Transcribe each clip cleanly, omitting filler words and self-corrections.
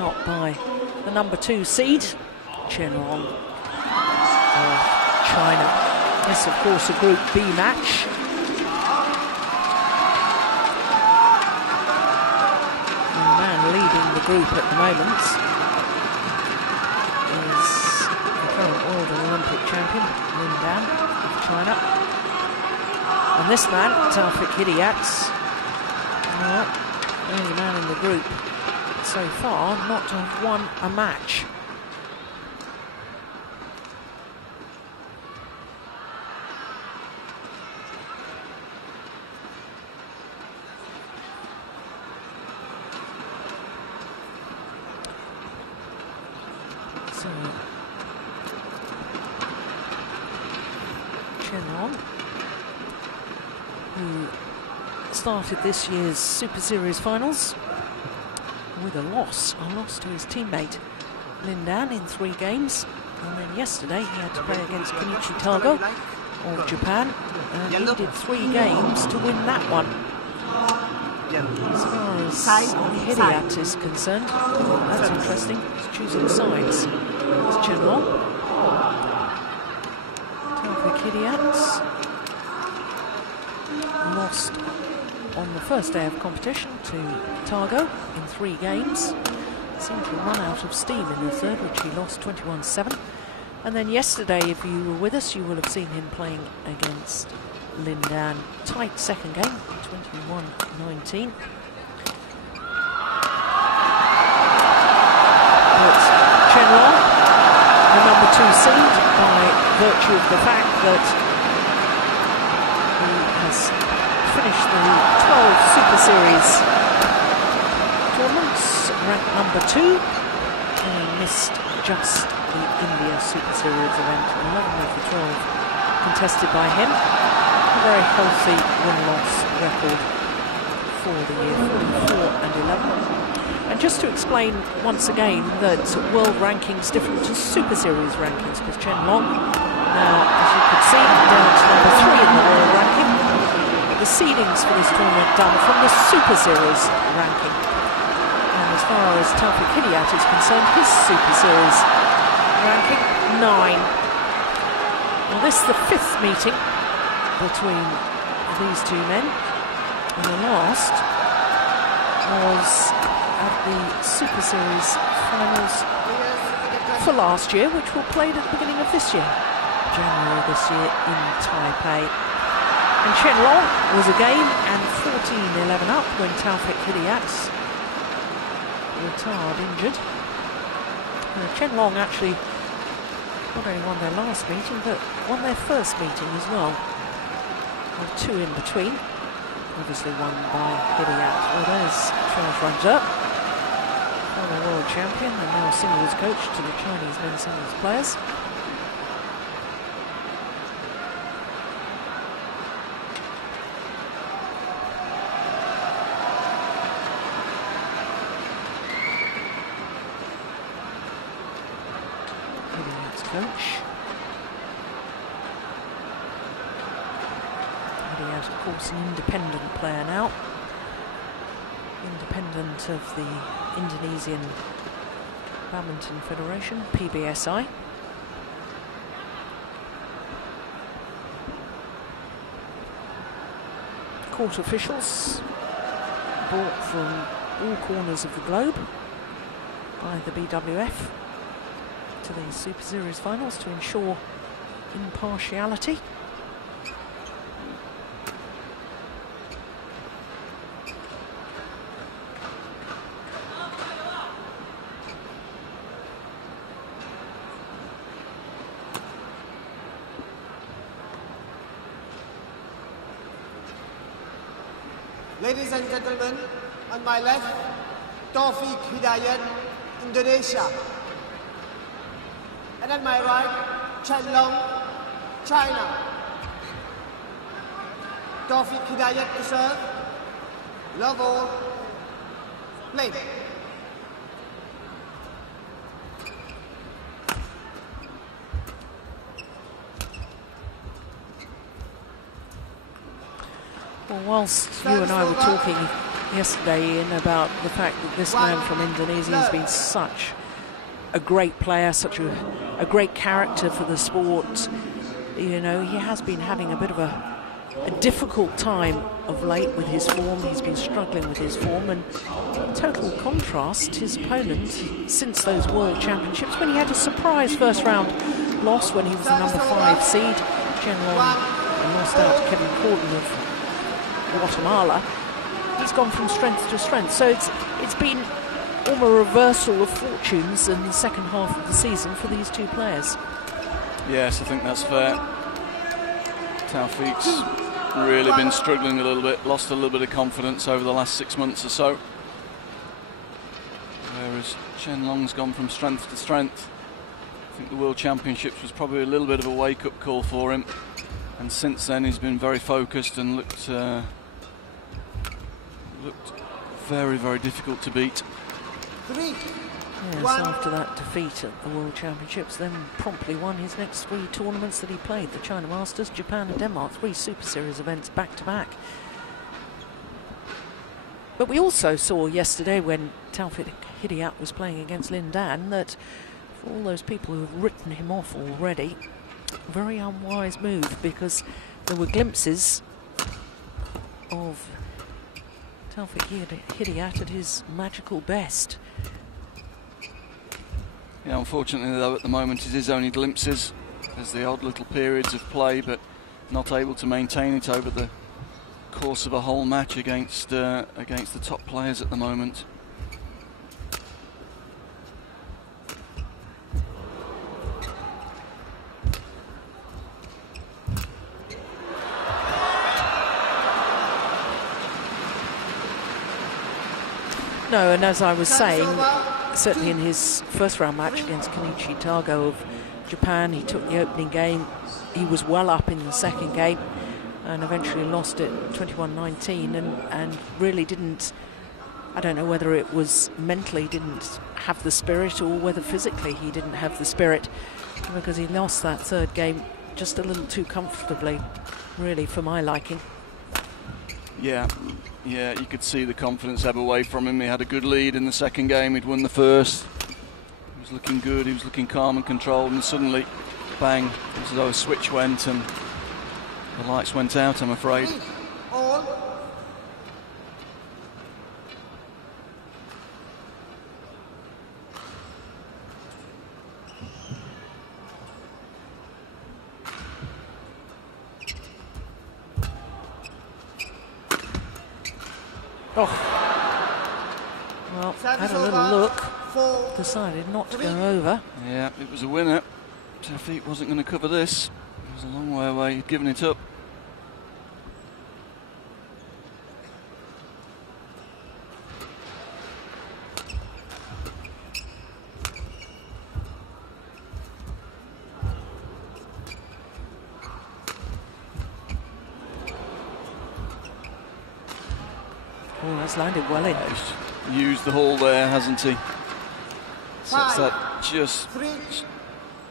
out by the #2 seed, Chen of China. This, of course, a Group B match. And the man leading the group at the moment is the current World and Olympic champion, Lin Dan of China. And this man, Taufik Hidayat, well, the only man in the group so far not to have won a match. So Chen, who started this year's Super Series finals with a loss to his teammate Lin Dan in 3 games, and then yesterday he had to play against Kenichi Tago of Japan, and he did 3 games to win that one. As far as Hidayat is concerned, that's interesting. He's choosing sides. It's Chen Long. Taufik Hidayat lost on the first day of competition to Tago in 3 games. Seemed to run out of steam in the third, which he lost 21-7. And then yesterday, if you were with us, you will have seen him playing against Lin Dan. Tight second game, 21-19. But Chen Long, the #2 seed, by virtue of the fact that he has finished the 12 Super Series tournaments, ranked #2, and he missed just the India Super Series event. 11 of the 12 contested by him. A very healthy win-loss record for the year, 44-11. And just to explain once again that world rankings different to Super Series rankings, because Chen Long, now as you could see, down to #3 in the world ranking. The seedings for this tournament done from the Super Series ranking. And as far as Taufik Hidayat is concerned, his Super Series ranking 9. Well, this is the 5th meeting between these 2 men, and the last was at the Super Series finals for last year, which were played at the beginning of this year, January this year in Taipei. And Chen Long was a game and 14-11 up when Taufik Hidayat retired injured. Chen Long actually not only won their last meeting, but won their first meeting as well, with 2 in between. Obviously won by Hidayat. Well, there's Charles Ranzhe, former world champion and now singles coach to the Chinese men's singles players. Coach. Hidayat, of course, an independent player now. Independent of the Indonesian Badminton Federation, PBSI. Court officials brought from all corners of the globe by the BWF to the Super Series finals to ensure impartiality. Ladies and gentlemen, on my left, Taufik Hidayat, Indonesia. And on my right, Chen Long, China. Taufik Hidayat to serve. Love all. Play. Well, whilst you and I were talking yesterday, Ian, about the fact that this man from Indonesia has been such a great player, such a great character for the sport. You know, he has been having a bit of a difficult time of late with his form. He's been struggling with his form, and in total contrast, his opponent since those World Championships, when he had a surprise first round loss when he was the number 5 seed, Chen and lost out to Kevin Corden of Guatemala. He's gone from strength to strength. So it's been almost a reversal of fortunes in the second half of the season for these two players. Yes, I think that's fair. Taufik's really been struggling a little bit, lost a little bit of confidence over the last 6 months or so. Whereas Chen Long's gone from strength to strength. I think the World Championships was probably a little bit of a wake-up call for him. And since then he's been very focused and looked very, very difficult to beat. Yes, after that defeat at the World Championships, then promptly won his next 3 tournaments that he played, the China Masters, Japan and Denmark, 3 Super Series events back-to-back. But we also saw yesterday when Taufik Hidayat was playing against Lin Dan that for all those people who have written him off already, a very unwise move, because there were glimpses of Taufik Hidayat at his magical best. Yeah, unfortunately though at the moment it is only glimpses. There's the odd little periods of play, but not able to maintain it over the course of a whole match against the top players at the moment. No, and as I was saying, certainly in his first round match against Kenichi Tago of Japan, he took the opening game. He was well up in the second game and eventually lost it 21-19 and really didn't, I don't know whether it was mentally didn't have the spirit or whether physically he didn't have the spirit, because he lost that third game just a little too comfortably, really, for my liking. Yeah, you could see the confidence ebb away from him. He had a good lead in the second game, he'd won the first. He was looking good, he was looking calm and controlled, and suddenly, bang, it was as though a switch went and the lights went out, I'm afraid. Oh, well, had a little look, decided not to go over. Yeah, it was a winner. Taufik wasn't going to cover this. It was a long way away, he'd given it up. Oh, that's landed well in. He's used the haul there, hasn't he? Sets that, just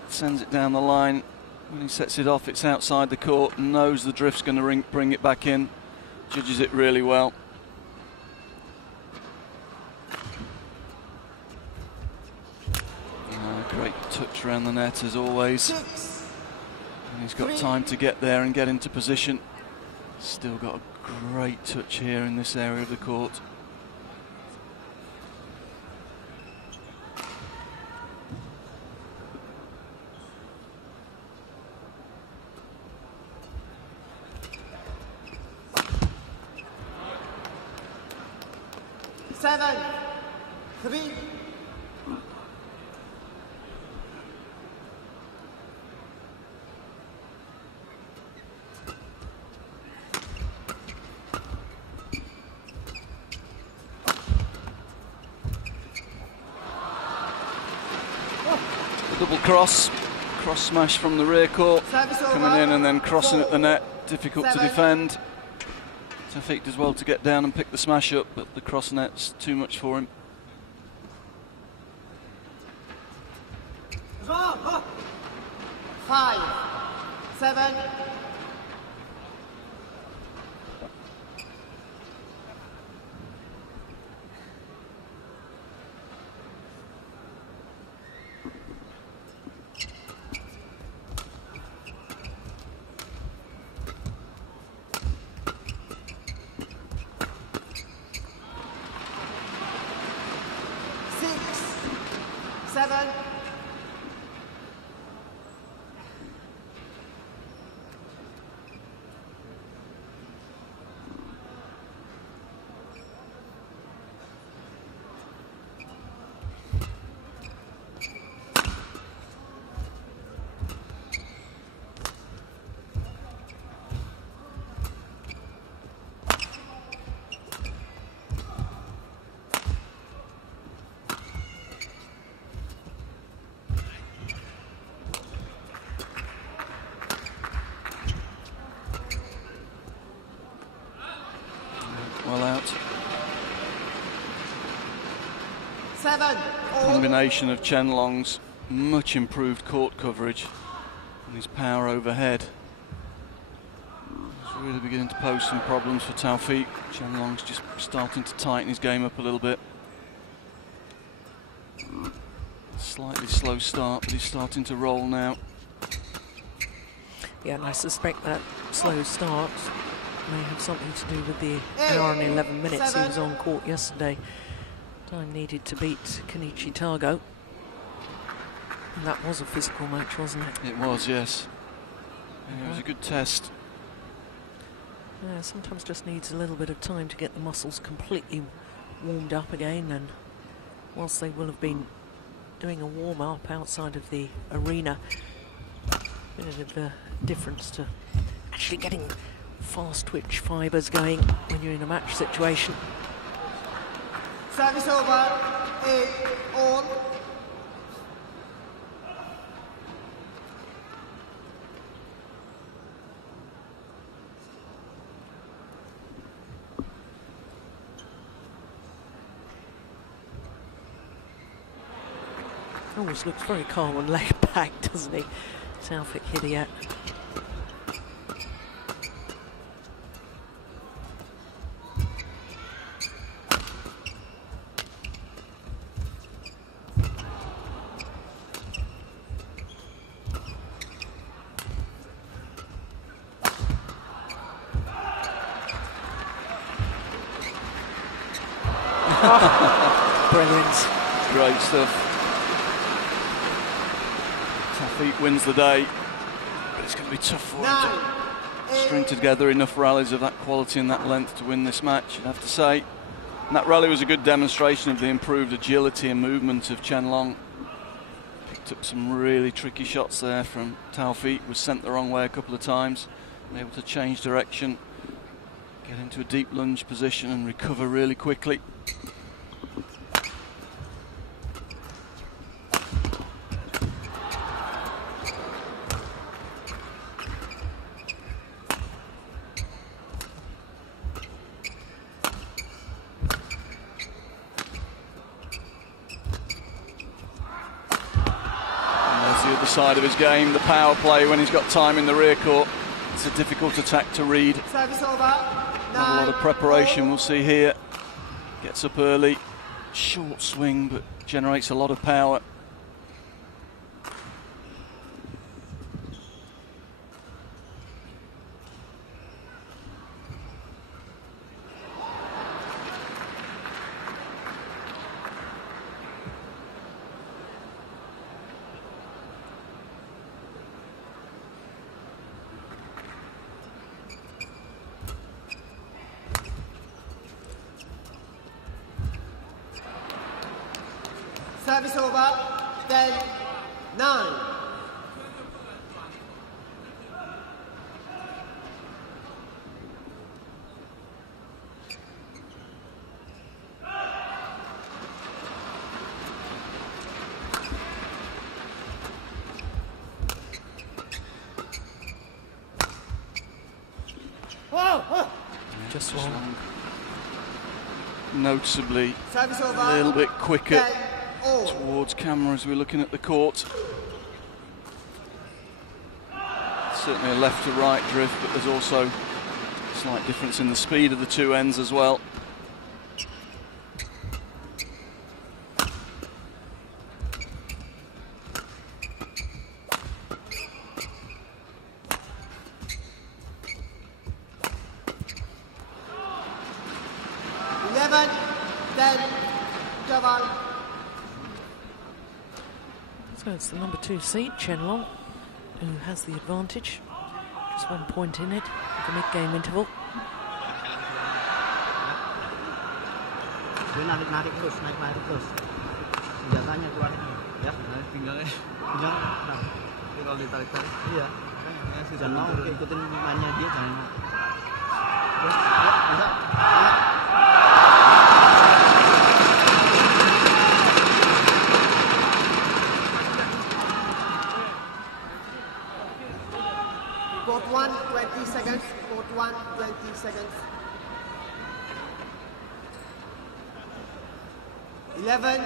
sends it down the line. When he sets it off, it's outside the court and knows the drift's going to bring it back in. Judges it really well. Great touch around the net as always. And he's got time to get there and get into position. Still got a great touch here in this area of the court. Seven, 3. Double cross smash from the rear court, coming in and then crossing at the net, difficult to defend. Taufik does well to get down and pick the smash up, but the cross net's too much for him. Five, 7. 7. Well out. 7. Combination of Chen Long's much improved court coverage and his power overhead. It's really beginning to pose some problems for Taufik. Chen Long's just starting to tighten his game up a little bit. Slightly slow start, but he's starting to roll now. Yeah, and I suspect that slow start may have something to do with the hour and 11 minutes he was on court yesterday. Time needed to beat Kenichi Tago. And that was a physical match, wasn't it? It was, yes. Yeah, it was a good test. Yeah, sometimes just needs a little bit of time to get the muscles completely warmed up again, and whilst they will have been doing a warm-up outside of the arena, a bit of a difference to actually getting fast twitch fibres going when you're in a match situation. Service over. 8 all. Always looks very calm and laid back, doesn't he? Taufik Hidayat. Brilliant. Great stuff. Taufik wins the day, but it's going to be tough for him to string together enough rallies of that quality and that length to win this match, I'd have to say. And that rally was a good demonstration of the improved agility and movement of Chen Long. Picked up some really tricky shots there from Taufik, was sent the wrong way a couple of times, and able to change direction, get into a deep lunge position and recover really quickly. Side of his game, the power play when he's got time in the rear court. It's a difficult attack to read. Service over. Not a lot of preparation we'll see here. Gets up early, short swing, but generates a lot of power. Service over. Then 9. Just one. Noticeably Service over. a little bit quicker Then all. towards camera as we're looking at the court. Certainly a left to right drift, but there's also a slight difference in the speed of the two ends as well. So it's the number 2 seed, Chen Long, who has the advantage. Just 1 point in it at the mid-game interval. Narik terus, narik terus. Senjatanya keluar. Ya, pinggangnya. Pinggangnya. Kalau ditarik-tarik. Iya. Jangan mau ikutin mainnya dia, jangan mau. Ya, Court 1, 20 seconds. Court 1, 20 seconds. 11,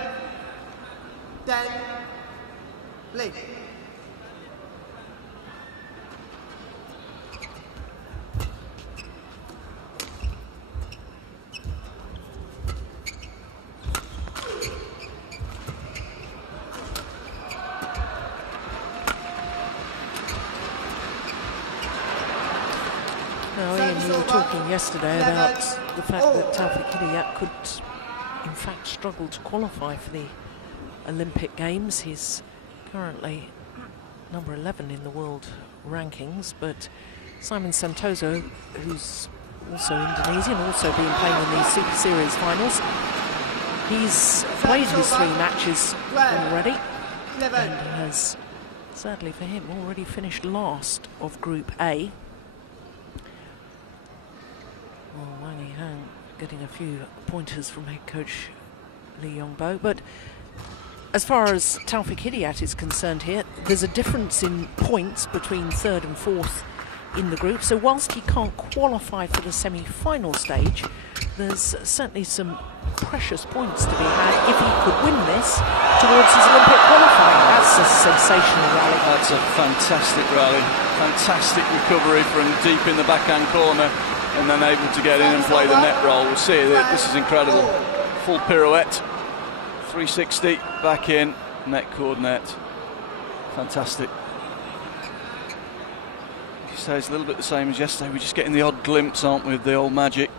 10, play. Now, Ian, you were talking yesterday about the fact that Taufik Hidayat could, in fact, struggle to qualify for the Olympic Games. He's currently number 11 in the world rankings, but Simon Santoso, who's also Indonesian, also been playing in the Superseries finals, he's played his 3 matches already and has, sadly for him, already finished last of Group A. Well, Wang Yihang getting a few pointers from head coach Lee Yongbo, but as far as Taufik Hidayat is concerned here, there's a difference in points between 3rd and 4th in the group, so whilst he can't qualify for the semi-final stage, there's certainly some precious points to be had if he could win this towards his Olympic qualifying. That's a sensational rally. That's a fantastic rally, fantastic recovery from deep in the backhand corner, and then able to get in and play the net roll. We'll see that this is incredible. Full pirouette, 360, back in, net cord net. Fantastic. You say it's a little bit the same as yesterday. We're just getting the odd glimpse, aren't we, of the old magic.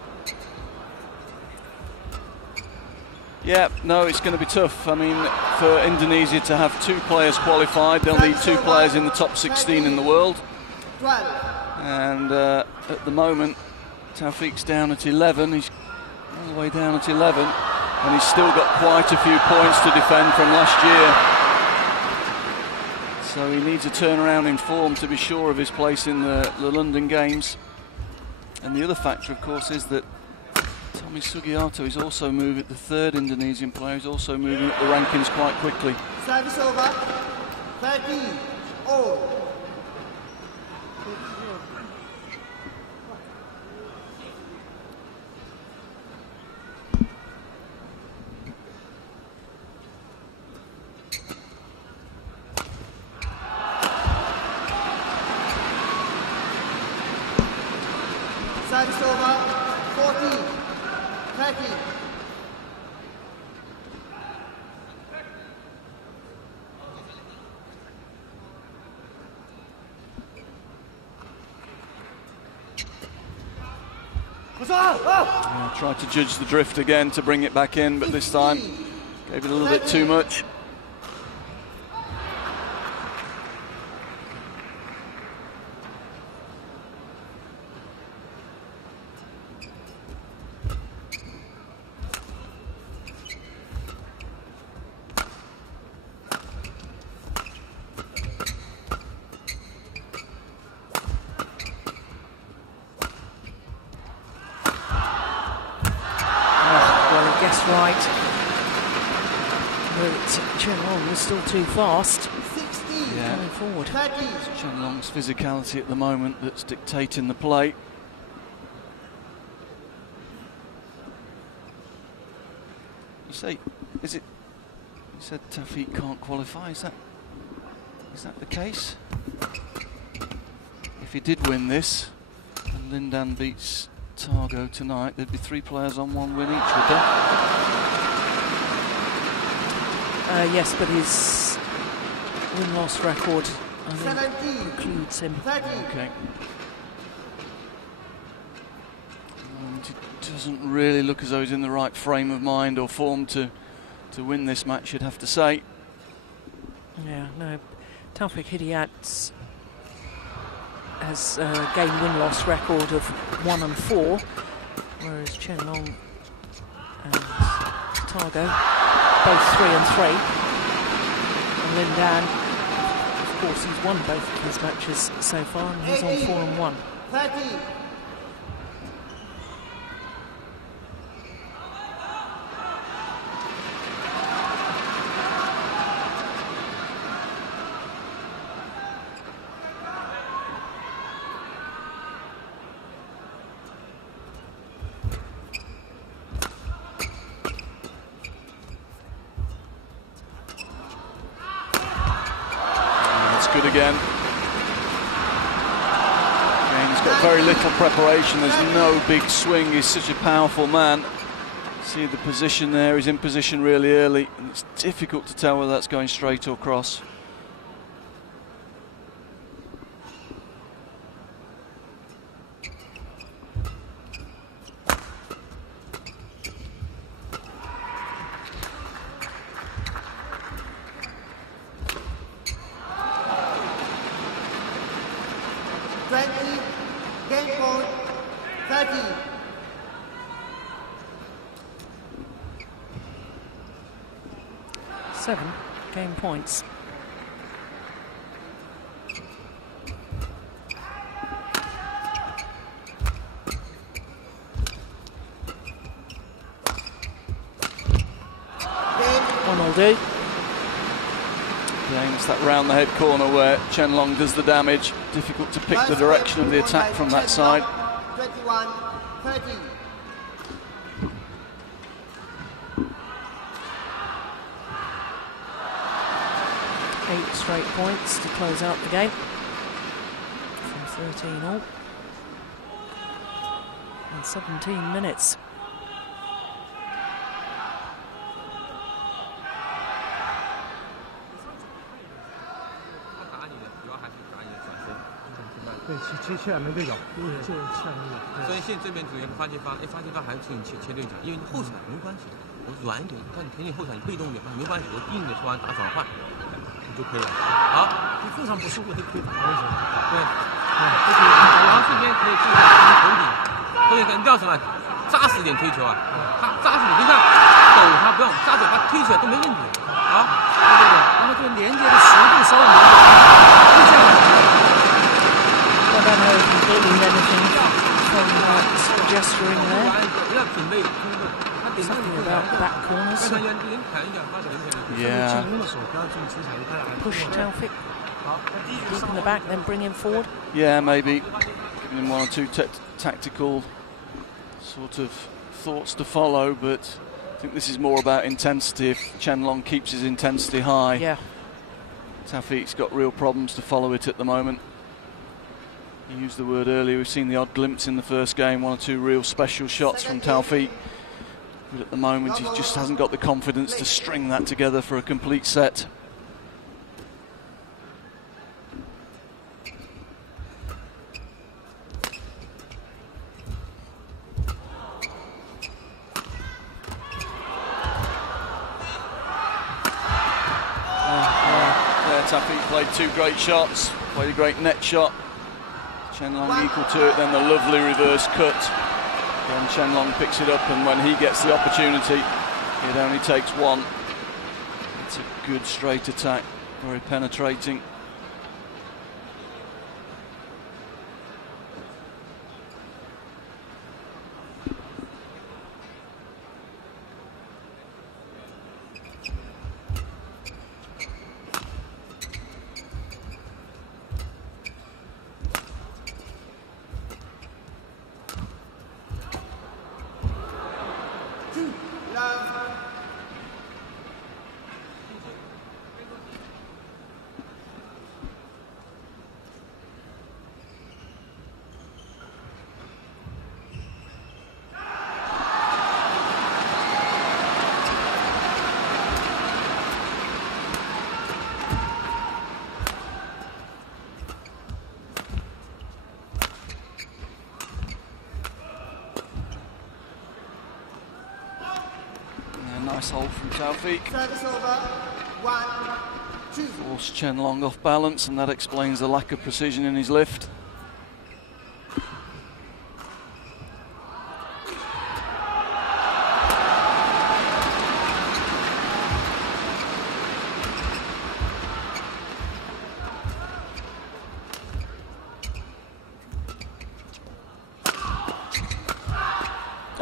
Yeah, no, it's going to be tough. I mean, for Indonesia to have 2 players qualified, they'll need 2 players in the top 16 in the world. And at the moment, Taufik's down at 11. He's all the way down at 11, and he's still got quite a few points to defend from last year. So he needs a turnaround in form to be sure of his place in the London Games. And the other factor, of course, is that Tommy Sugiarto is also moving, the 3rd Indonesian player is also moving up the rankings quite quickly. Service over. 30-all. Service over. 40, 30. Yeah, tried to judge the drift again to bring it back in, but this time gave it a little bit too much. Right, but Chen Long was still too fast. 60, Yeah. Going forward. 30. It's Chen Long's physicality at the moment that's dictating the play. You say, is it? You said Taufik can't qualify. Is that the case? If he did win this, and Lindan beats Targo tonight, there'd be 3 players on 1 win each, would there? Yes, but his win-loss record, I think, 70, precludes him. 30. Okay. And it doesn't really look as though he's in the right frame of mind or form to win this match, you'd have to say. Yeah, no. Taufik Hidayat has a game win-loss record of 1 and 4, whereas Chen Long and Targo both 3 and 3. And Lin Dan, of course, he's won both of his matches so far, and he's on 4 and 1. 30. Good again. He's got very little preparation. There's no big swing. He's such a powerful man. See the position there. He's in position really early, and it's difficult to tell whether that's going straight or cross. Game point 30. Seven game points. One will do. James, that round the head corner where Chen Long does the damage. Difficult to pick the direction of the attack from that side. 21-30. Eight straight points to close out the game from 13 all. In 17 minutes.切尔门对角，切尔门对角。所以现在这边主要发接发还是请你切对角，因为后场没关系，我软一点，但你肯定后场你被动一点，没关系，我硬的说完打转换，你就可以了。好，你后场不是我就可以打为什么？对，然后瞬间可以注意到头顶，你不要什么扎实点推球啊，他扎实点，就像抖他不用扎着，他推起来都没问题。好，对，然后这个连接的速度稍微慢一点，就这样。I don't know if he's getting anything from that gesturing there. Something about back corners. Yeah. Push Taufik deep in the back, then bring him forward. Yeah, maybe giving him one or two tactical sort of thoughts to follow, but I think this is more about intensity. If Chen Long keeps his intensity high, yeah, Taufik's got real problems to follow it at the moment. You used the word earlier, we've seen the odd glimpse in the first game, one or two real special shots from Taufik, but at the moment he just hasn't got the confidence to string that together for a complete set. Taufik played two great shots, played a great net shot. Chen Long equal to it, then the lovely reverse cut. Then Chen Long picks it up, and when he gets the opportunity, it only takes one. It's a good straight attack, very penetrating. Nice hold from Taufik. Service over. 1-2. Forced Chen Long off balance, and that explains the lack of precision in his lift.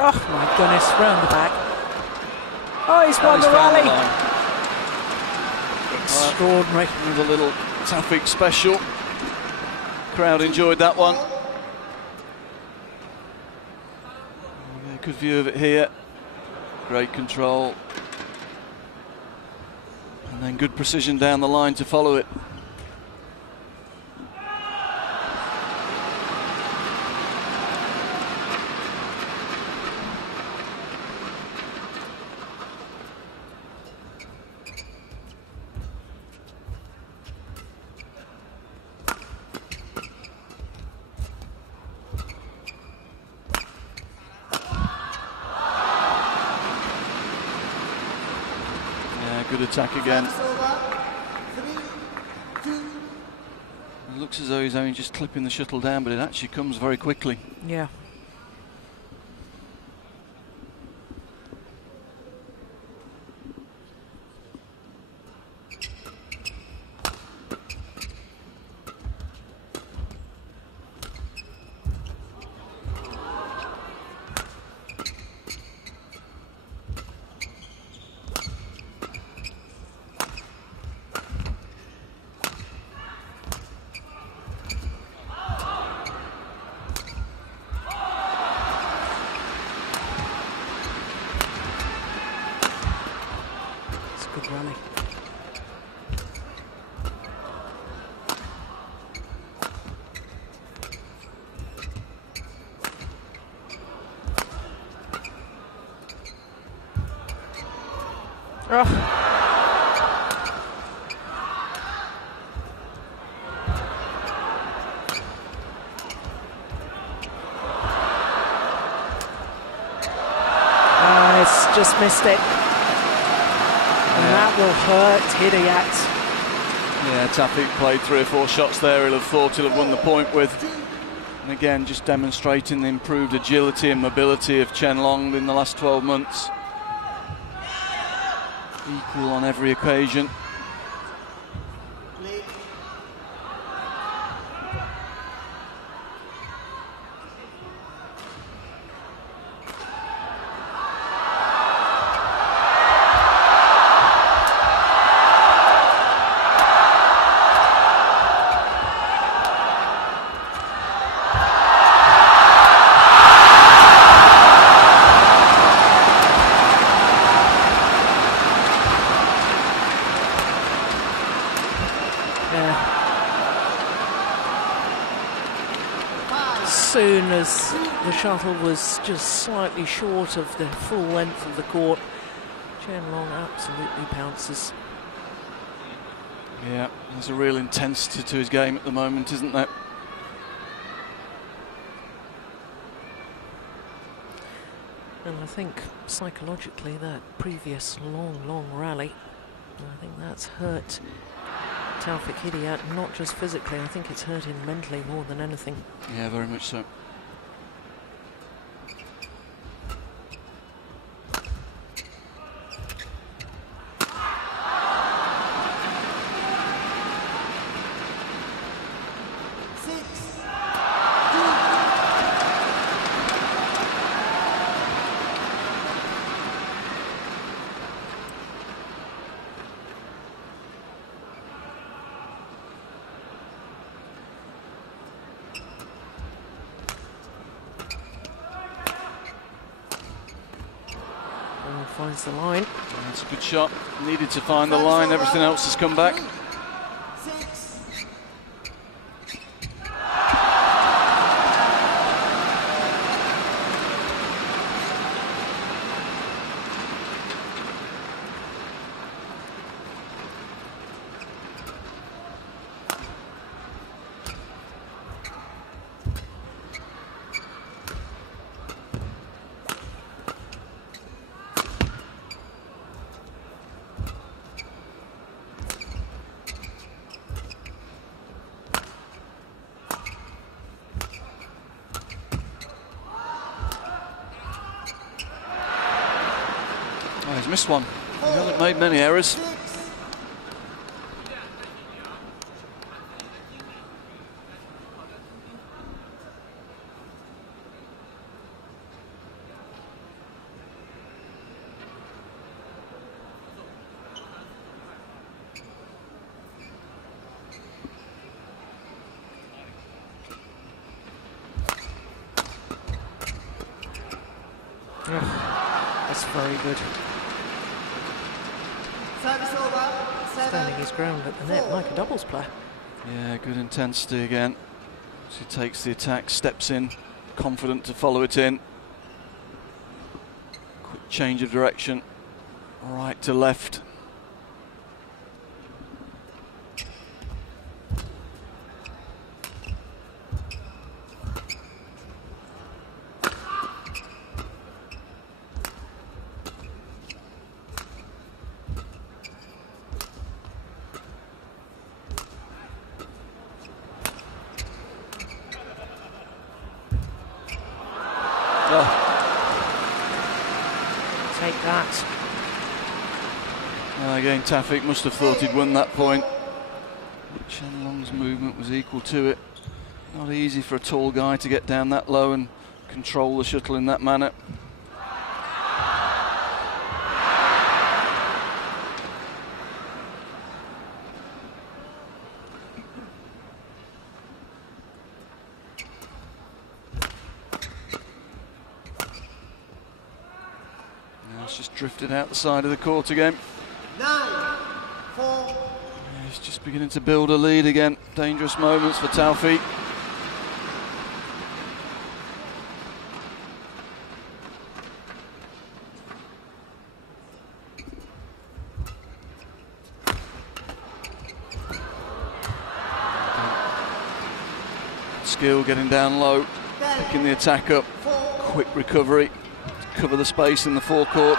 Oh my goodness, round the back. Oh, he's won the rally. Extraordinary. With a little Taufik special. Crowd enjoyed that one. Good view of it here. Great control. And then good precision down the line to follow it. Good attack again. It looks as though he's only just clipping the shuttle down, but it actually comes very quickly. Yeah. Good rally. Oh. It's just missed it. And that will hurt Hidayat. Yeah, Taufik played 3 or 4 shots there he'll have thought he'll have won the point with. And again, just demonstrating the improved agility and mobility of Chen Long in the last 12 months. Equal on every occasion. As soon as the shuttle was just slightly short of the full length of the court, Chen Long absolutely pounces. Yeah, there's a real intensity to his game at the moment, isn't there? And I think psychologically that previous long rally, I think that's hurt Taufik Hidayat, not just physically, I think it's hurt him mentally more than anything. Yeah, very much so. Finds the line. That's a good shot. Needed to find the line. Everything else has come back. missed one. He hasn't made many errors. That's very good. Standing his ground at the net like a doubles player. Yeah, good intensity again. As he takes the attack, steps in, confident to follow it in. Quick change of direction, right to left. Take that. Again, Taufik must have thought he'd won that point. Chen Long's movement was equal to it. Not easy for a tall guy to get down that low and control the shuttle in that manner. It's just drifted out the side of the court again. 9-4. He's just beginning to build a lead again. Dangerous moments for Taufik. Skill getting down low, picking the attack up. Quick recovery. Cover the space in the forecourt.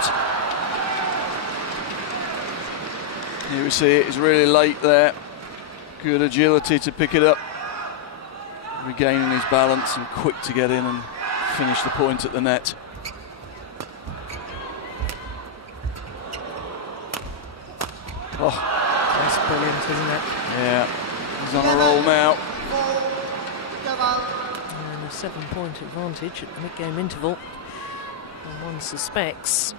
Here we see it, it's really late there. Good agility to pick it up. Regaining his balance and quick to get in and finish the point at the net. Oh, That's brilliant, isn't it? yeah, he's on a roll now. And a 7-point advantage at the mid-game interval. And one suspects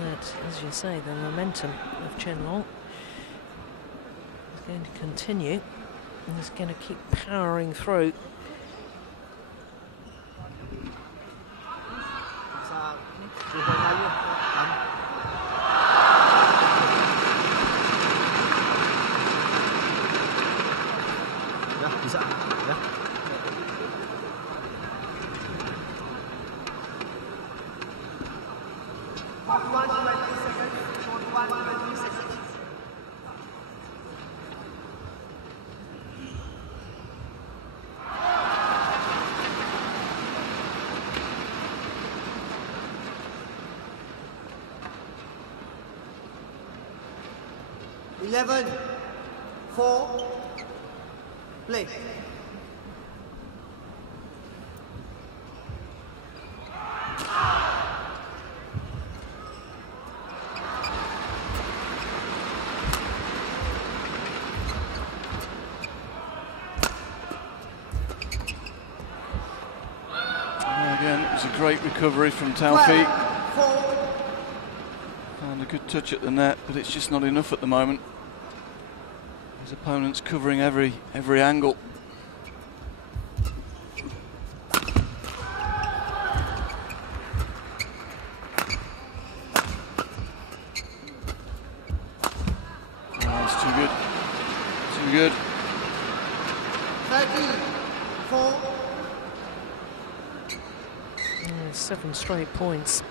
that, as you say, the momentum of Chen Long is going to continue and is going to keep powering through. Bisa, ya. Eleven, 4, play. Again, it was a great recovery from Taufik. Found a good touch at the net, but it's just not enough at the moment. His opponent's covering every angle. Oh, it's too good. Too good. 13-4. 7 straight points.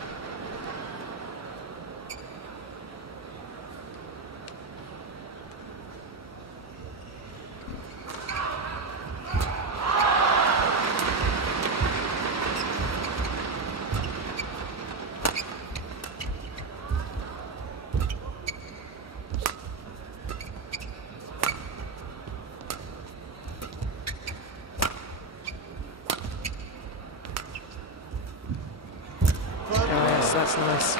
That's nice.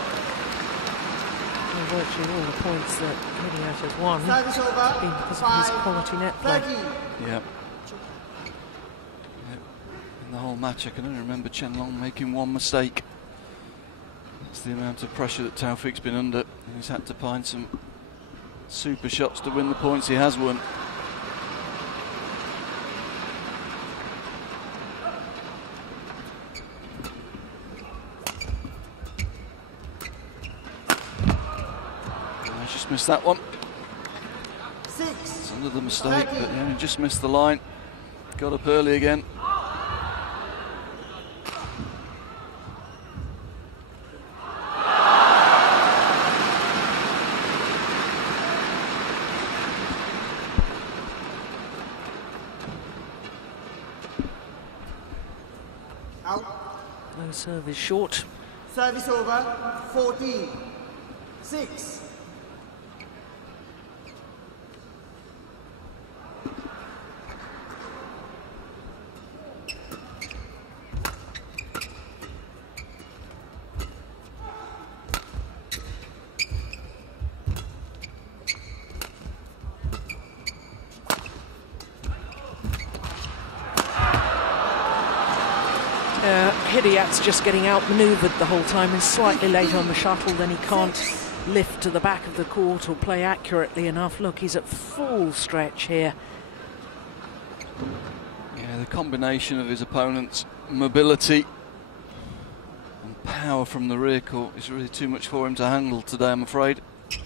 virtually all the points that Hidayat has won Service over. have been because of his quality net play. 30. Yep. In the whole match, I can only remember Chen Long making one mistake. That's the amount of pressure that Taufik's been under. He's had to find some super shots to win the points he has won. I just missed that one. 6. It's another mistake, but yeah, he just missed the line. Got up early again. Out. No service short. Service over. 14. 6. Hidayat's just getting outmanoeuvred the whole time and slightly late on the shuttle, then he can't lift to the back of the court or play accurately enough. Look, he's at full stretch here. Yeah, the combination of his opponent's mobility and power from the rear court is really too much for him to handle today, I'm afraid. Oh,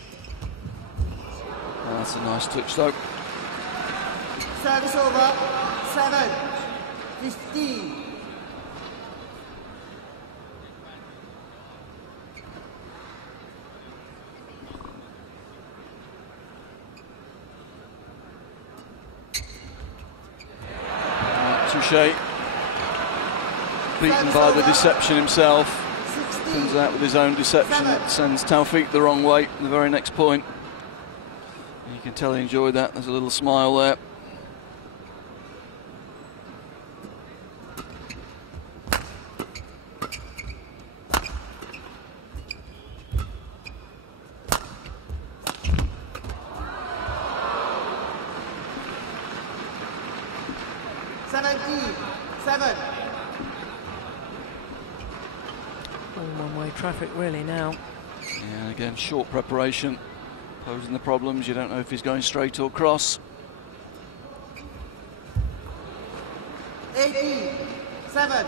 that's a nice touch though. Service over. 7. 15. Touche. Beaten by the deception himself. 16. Comes out with his own deception that sends Taufik the wrong way at the very next point. You can tell he enjoyed that. There's a little smile there. One-way traffic really now. Yeah, and again, short preparation, posing the problems. You don't know if he's going straight or cross. 18. 7.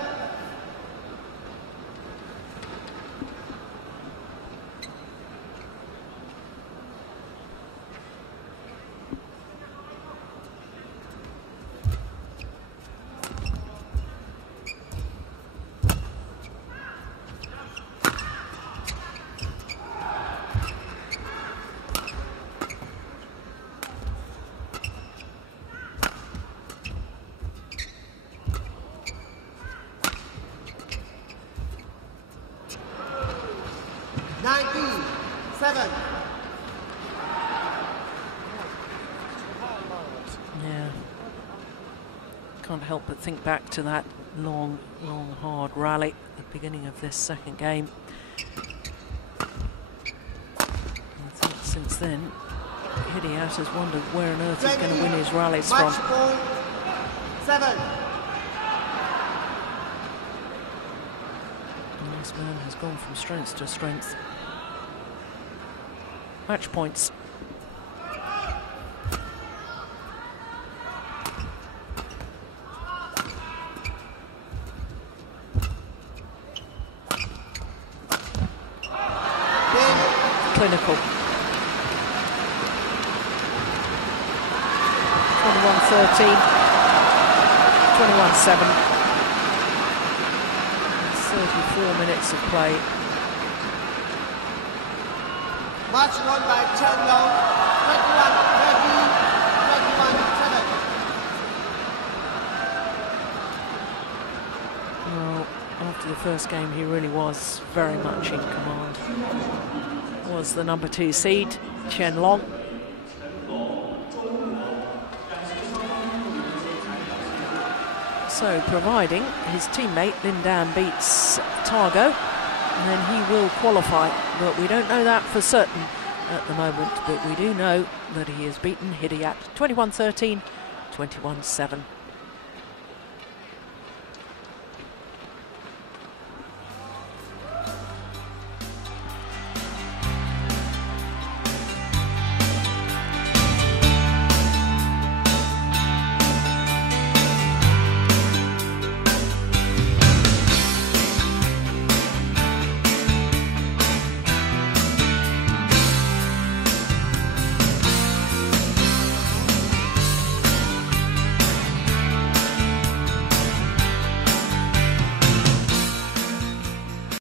Can't help but think back to that long, hard rally at the beginning of this second game. I think since then, Hidayat has wondered where on earth he's going to win his rallies from. Match point 7. And this man has gone from strength to strength. Match points. Clinical. 21-13. 21-7. 34 minutes of play. Match won by Chen Long. 21-13. 21-7. Well, after the first game, he really was very much in command. Was the number 2 seed, Chen Long. So, providing his teammate Lin Dan beats Targo, then he will qualify. But we don't know that for certain at the moment, but we do know that he has beaten Hidayat 21-13, 21-7.